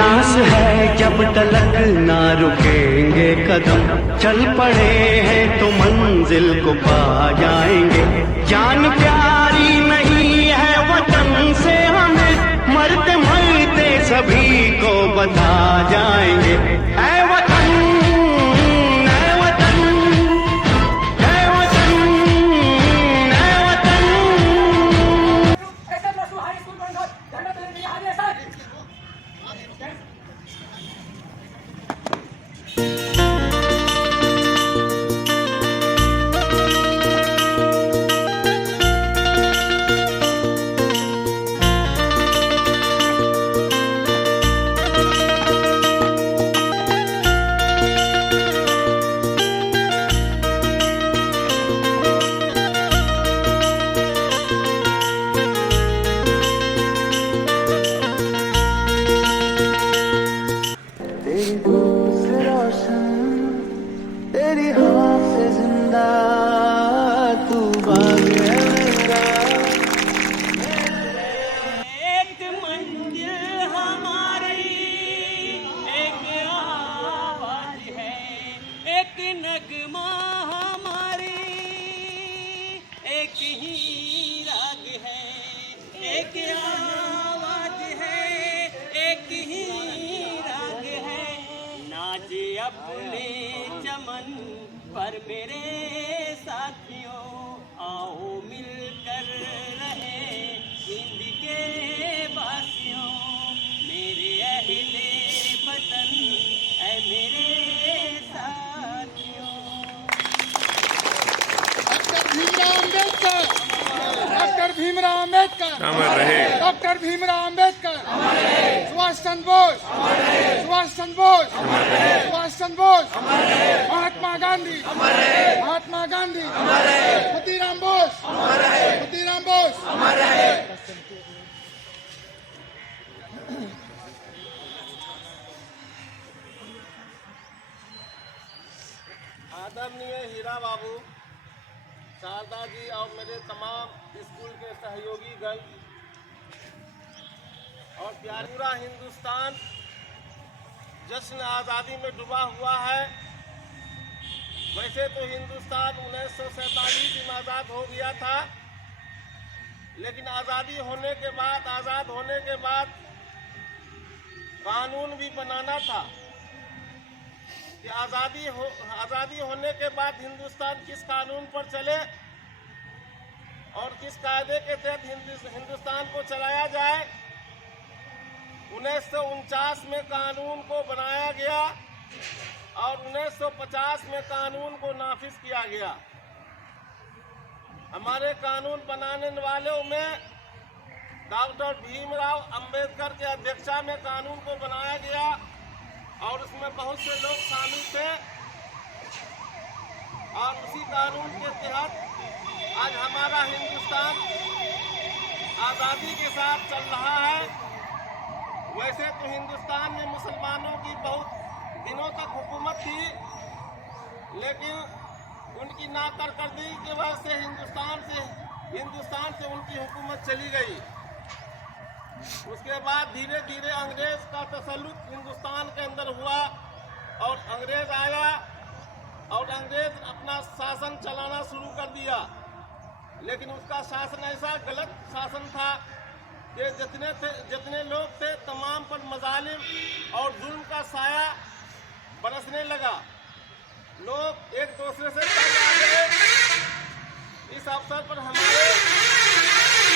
सांस है जब तलक ना रुकेंगे कदम, चल पड़े हैं तो मंजिल को पा जाएंगे। जान प्यारी नहीं है वतन से हमें, मरते मरते सभी को बता जाएंगे। ऐ वतन, ऐ वतन, ऐ वतन, ऐ वतन। तेरी धूप से रोशन, तेरी हवा से जिंदा, तू बाग है मेरा। एक मंजिल हमारी, एक आवाज है, एक नगमा हमारी, एक ही राग है, एक आवाज है, एक ही राग है। नाच अपने चमन पर मेरे साथियों, आओ मिलकर रहे हिंद के वासियों। मेरे अहले वतन ऐ मेरे साथियों। डॉक्टर भीमराव अम्बेडकर, अमर रहे। डॉक्टर भीमराव अम्बेडकर, सुभाष चंद्र बोस, सुभाष चंद्र बोस, सुभाष चंद्र बोस, महात्मा गांधी, महात्मा गांधी, खुदीराम बोस, खुदीराम बोस। आदरणीय हीरा बाबू, शारदा जी और मेरे तमाम स्कूल के सहयोगी गण और पूरा हिंदुस्तान जश्न आज़ादी में डूबा हुआ है। वैसे तो हिंदुस्तान 1947 में आज़ाद हो गया था, लेकिन आज़ाद होने के बाद कानून भी बनाना था कि आज़ादी होने के बाद हिंदुस्तान किस कानून पर चले और किस कायदे के तहत हिंदुस्तान को चलाया जाए। 1949 में कानून को बनाया गया और 1950 में कानून को नाफिज किया गया। हमारे कानून बनाने वालों में डॉक्टर भीमराव अंबेडकर के अध्यक्षता में कानून को बनाया गया और उसमें बहुत से लोग शामिल थे और उसी कानून के तहत आज हमारा हिंदुस्तान आज़ादी के साथ चल रहा है। वैसे तो हिंदुस्तान में मुसलमानों की बहुत दिनों तक हुकूमत थी, लेकिन उनकी नाकारदगी की वजह से हिंदुस्तान से उनकी हुकूमत चली गई। उसके बाद धीरे धीरे अंग्रेज का तसल्लुत हिंदुस्तान के अंदर हुआ और अंग्रेज आया और अंग्रेज अपना शासन चलाना शुरू कर दिया। लेकिन उसका शासन ऐसा गलत शासन था कि जितने लोग थे तमाम पर मजालिम और जुल्म का साया बरसने लगा। लोग एक दूसरे से तंग आ गए। इस अवसर पर हमारे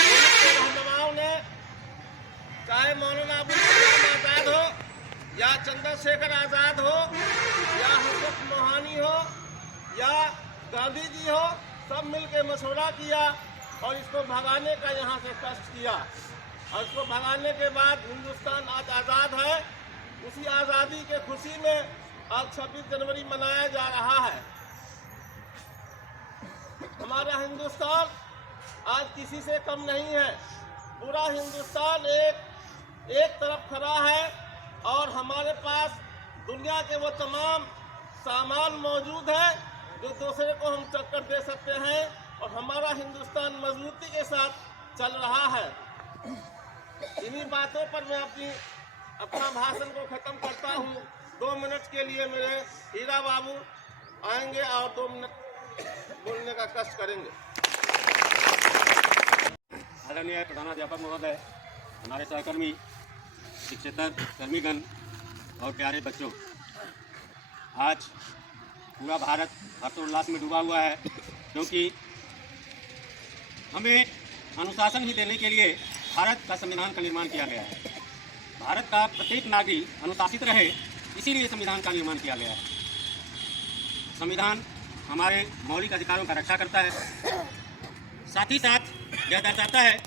मुल्क के रहनुमाओं ने, चाहे मौलाना अबुल कलाम आज़ाद हो या चंद्रशेखर आज़ाद हो या हजरत मोहानी हो या गांधी जी हो, सब मिलकर मशवरा किया और इसको भगाने का यहाँ से कष्ट किया। और इसको भगाने के बाद हिंदुस्तान आज आज़ाद है। उसी आज़ादी के खुशी में आज 26 जनवरी मनाया जा रहा है। हमारा हिंदुस्तान आज किसी से कम नहीं है। पूरा हिंदुस्तान एक तरफ खड़ा है और हमारे पास दुनिया के वो तमाम सामान मौजूद है जो दूसरे को हम टक्कर दे सकते हैं और हमारा हिंदुस्तान मजबूती के साथ चल रहा है। इन्हीं बातों पर मैं अपनी अपना भाषण को खत्म करता हूँ। 2 मिनट के लिए मेरे हीरा बाबू आएंगे और 2 मिनट बोलने का कष्ट करेंगे। आदरणीय प्रधानाध्यापक महोदय, हमारे सहकर्मी, शिक्षेतर कर्मीगण और प्यारे बच्चों, आज पूरा भारत हर्षोल्लास में डूबा हुआ है, क्योंकि हमें अनुशासन ही देने के लिए भारत का संविधान का निर्माण किया गया है। भारत का प्रत्येक नागरिक अनुशासित रहे, इसीलिए संविधान का निर्माण किया गया है। संविधान हमारे मौलिक अधिकारों का रक्षा करता है, साथ ही साथ यह दर्शाता है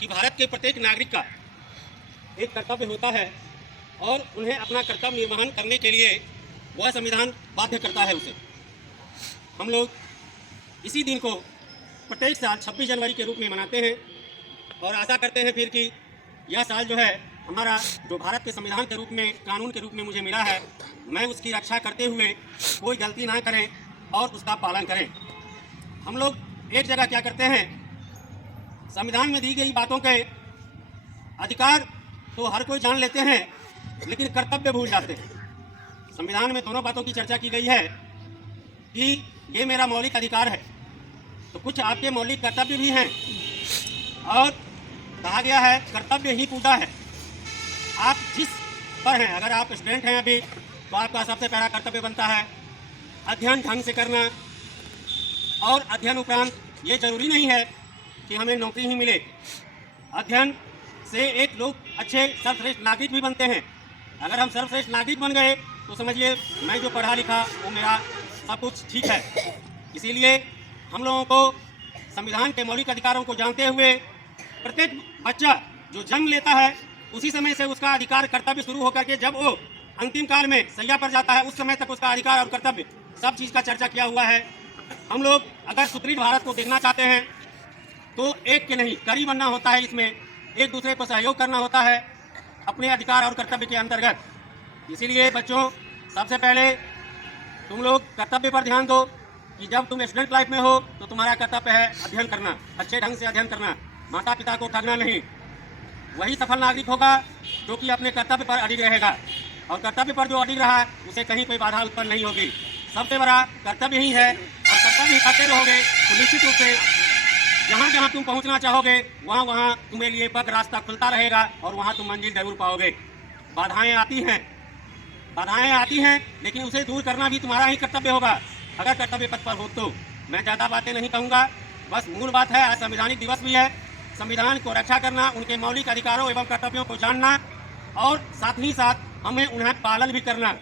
कि भारत के प्रत्येक नागरिक का एक कर्तव्य होता है और उन्हें अपना कर्तव्य निर्वहन करने के लिए वह संविधान बाध्य करता है उसे। हम लोग इसी दिन को प्रत्येक साल 26 जनवरी के रूप में मनाते हैं और आशा करते हैं फिर कि यह साल जो है हमारा, जो भारत के संविधान के रूप में, कानून के रूप में मुझे मिला है, मैं उसकी रक्षा करते हुए कोई गलती ना करें और उसका पालन करें। हम लोग एक जगह क्या करते हैं, संविधान में दी गई बातों के अधिकार तो हर कोई जान लेते हैं, लेकिन कर्तव्य भूल जाते हैं। संविधान में दोनों बातों की चर्चा की गई है कि ये मेरा मौलिक अधिकार है, तो कुछ आपके मौलिक कर्तव्य भी हैं, और कहा गया है कर्तव्य ही पूजा है। आप जिस पर हैं, अगर आप स्टूडेंट हैं अभी, तो आपका सबसे पहला कर्तव्य बनता है अध्ययन ढंग से करना, और अध्ययन उपरांत ये जरूरी नहीं है कि हमें नौकरी ही मिले। अध्ययन से एक लोग अच्छे सर्वश्रेष्ठ नागरिक भी बनते हैं। अगर हम सर्वश्रेष्ठ नागरिक बन गए तो समझिए मैं जो पढ़ा लिखा वो मेरा सब कुछ ठीक है। इसीलिए हम लोगों को संविधान के मौलिक अधिकारों को जानते हुए प्रत्येक बच्चा जो जन्म लेता है उसी समय से उसका अधिकार कर्तव्य शुरू होकर के जब वो अंतिम काल में सैया पर जाता है, उस समय तक उसका अधिकार और कर्तव्य सब चीज़ का चर्चा किया हुआ है। हम लोग अगर सुदृढ़ भारत को देखना चाहते हैं तो एक के नहीं कड़ी बनना होता है, इसमें एक दूसरे को सहयोग करना होता है अपने अधिकार और कर्तव्य के अंतर्गत। इसीलिए बच्चों, सबसे पहले तुम लोग कर्तव्य पर ध्यान दो कि जब तुम स्टूडेंट लाइफ में हो तो तुम्हारा कर्तव्य है अध्ययन करना, अच्छे ढंग से अध्ययन करना, माता पिता को ठगना नहीं। वही सफल नागरिक होगा जो कि अपने कर्तव्य पर अडिग रहेगा, और कर्तव्य पर जो अडिग रहा उसे कहीं कोई बाधा उत्पन्न नहीं होगी। सबसे बड़ा कर्तव्य ही है, और कर्तव्य ही करते रहोगे तो निश्चित रूप से जहाँ जहाँ तुम पहुँचना चाहोगे वहाँ वहाँ तुम्हें लिए पग रास्ता खुलता रहेगा और वहाँ तुम मंजिल जरूर पाओगे। बाधाएं आती हैं, लेकिन उसे दूर करना भी तुम्हारा ही कर्तव्य होगा अगर कर्तव्य पथ पर हो तो। मैं ज़्यादा बातें नहीं कहूँगा, बस मूल बात है, आज संवैधानिक दिवस भी है। संविधान को रक्षा करना, उनके मौलिक अधिकारों एवं कर्तव्यों को जानना, और साथ ही साथ हमें उन्हें पालन भी करना।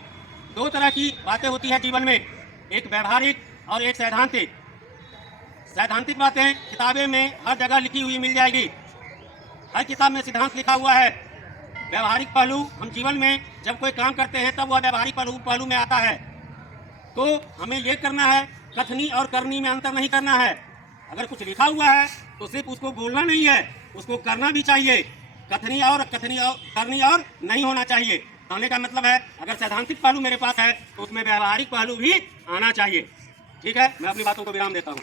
2 तरह की बातें होती है जीवन में, एक व्यवहारिक और एक सैद्धांतिक। सैद्धांतिक बातें किताबें में हर जगह लिखी हुई मिल जाएगी, हर किताब में सिद्धांत लिखा हुआ है। व्यवहारिक पहलू, हम जीवन में जब कोई काम करते हैं तब वह व्यवहारिक पहलू में आता है। तो हमें ये करना है, कथनी और करनी में अंतर नहीं करना है। अगर कुछ लिखा हुआ है तो सिर्फ उसको बोलना नहीं है, उसको करना भी चाहिए। करनी और नहीं होना चाहिए। कहने का मतलब है अगर सैद्धांतिक पहलू मेरे पास है तो उसमें व्यवहारिक पहलू भी आना चाहिए। ठीक है, मैं अपनी बातों को विराम देता हूँ।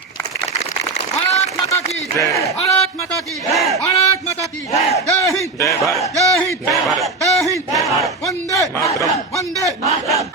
भारत माता की जय, भारत माता की जय, भारत माता की जय। जय हिंद, जय भारत, जय हिंद, जय भारत, जय हिंद, वंदे मातरम, वंदे मातरम।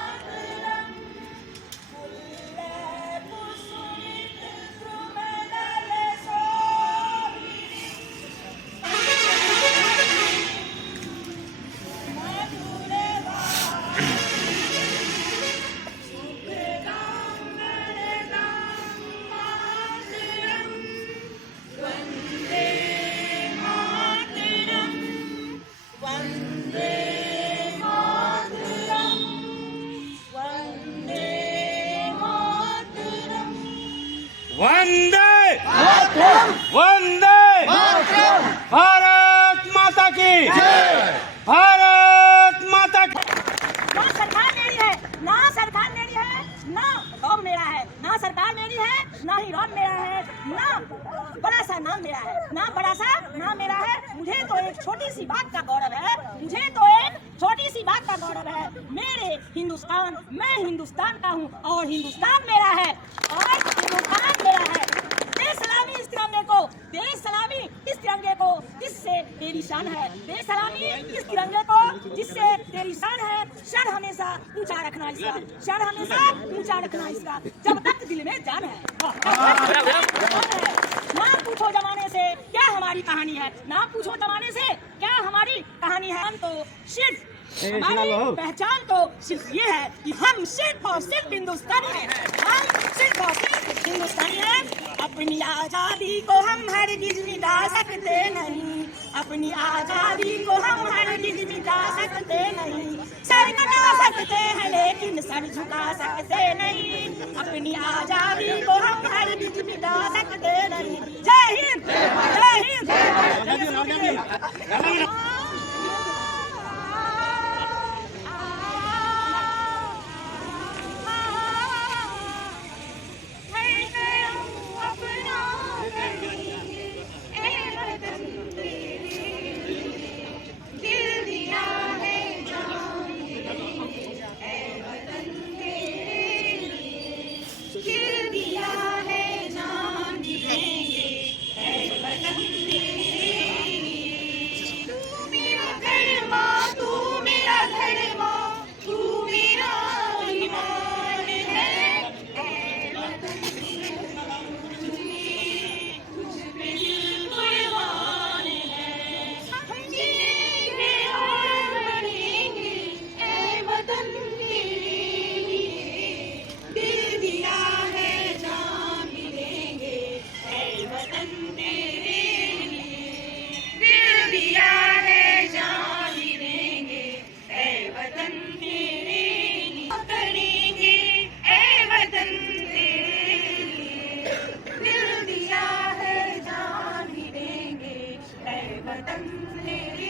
वंदे वंदे भारत माता की जय, भारत माता की। ना सरकार मेरी है, ना सरकार मेरी है, ना रॉब मेरा है, ना सरकार मेरी है, ना ही रॉब मेरा है, ना बड़ा सा नाम मेरा है, ना बड़ा सा नाम मेरा है। मुझे तो एक छोटी सी बात का गौरव है, मुझे तो एक छोटी सी बात का गौरव है। मेरे हिंदुस्तान, मैं हिंदुस्तान का हूँ और हिंदुस्तान मेरा है, और हिंदुस्तान मेरा है। देश सलामी इस तिरंगे को, देश सलामी इस तिरंगे को, इससे तेरी शान है। दे सलामी इस तिरंगे को जिससे तेरी शान है। सर हमेशा ऊंचा रखना इसका, सर हमेशा ऊंचा रखना इसका, जब तक दिल में जान है। ना पूछो जमाने से क्या हमारी कहानी है, ना पूछो जमाने से क्या हमारी कहानी है। हम तो सिर्फ हमारी पहचान तो सिर्फ ये है कि हम सिर्फ और सिर्फ हिंदुस्तानी हैं। हम सिर्फ और सिर्फ हिंदुस्तानी हैं। अपनी आजादी को हम हरगिज़ मिटा सकते नहीं, अपनी आजादी को हम हरगिज़ मिटा सकते नहीं। सर कटा सकते हैं लेकिन सर झुका सकते नहीं, अपनी आजादी को हम हरगिज़ मिटा सकते नहीं। जय हिंद, जय हिंद। वतन तेरे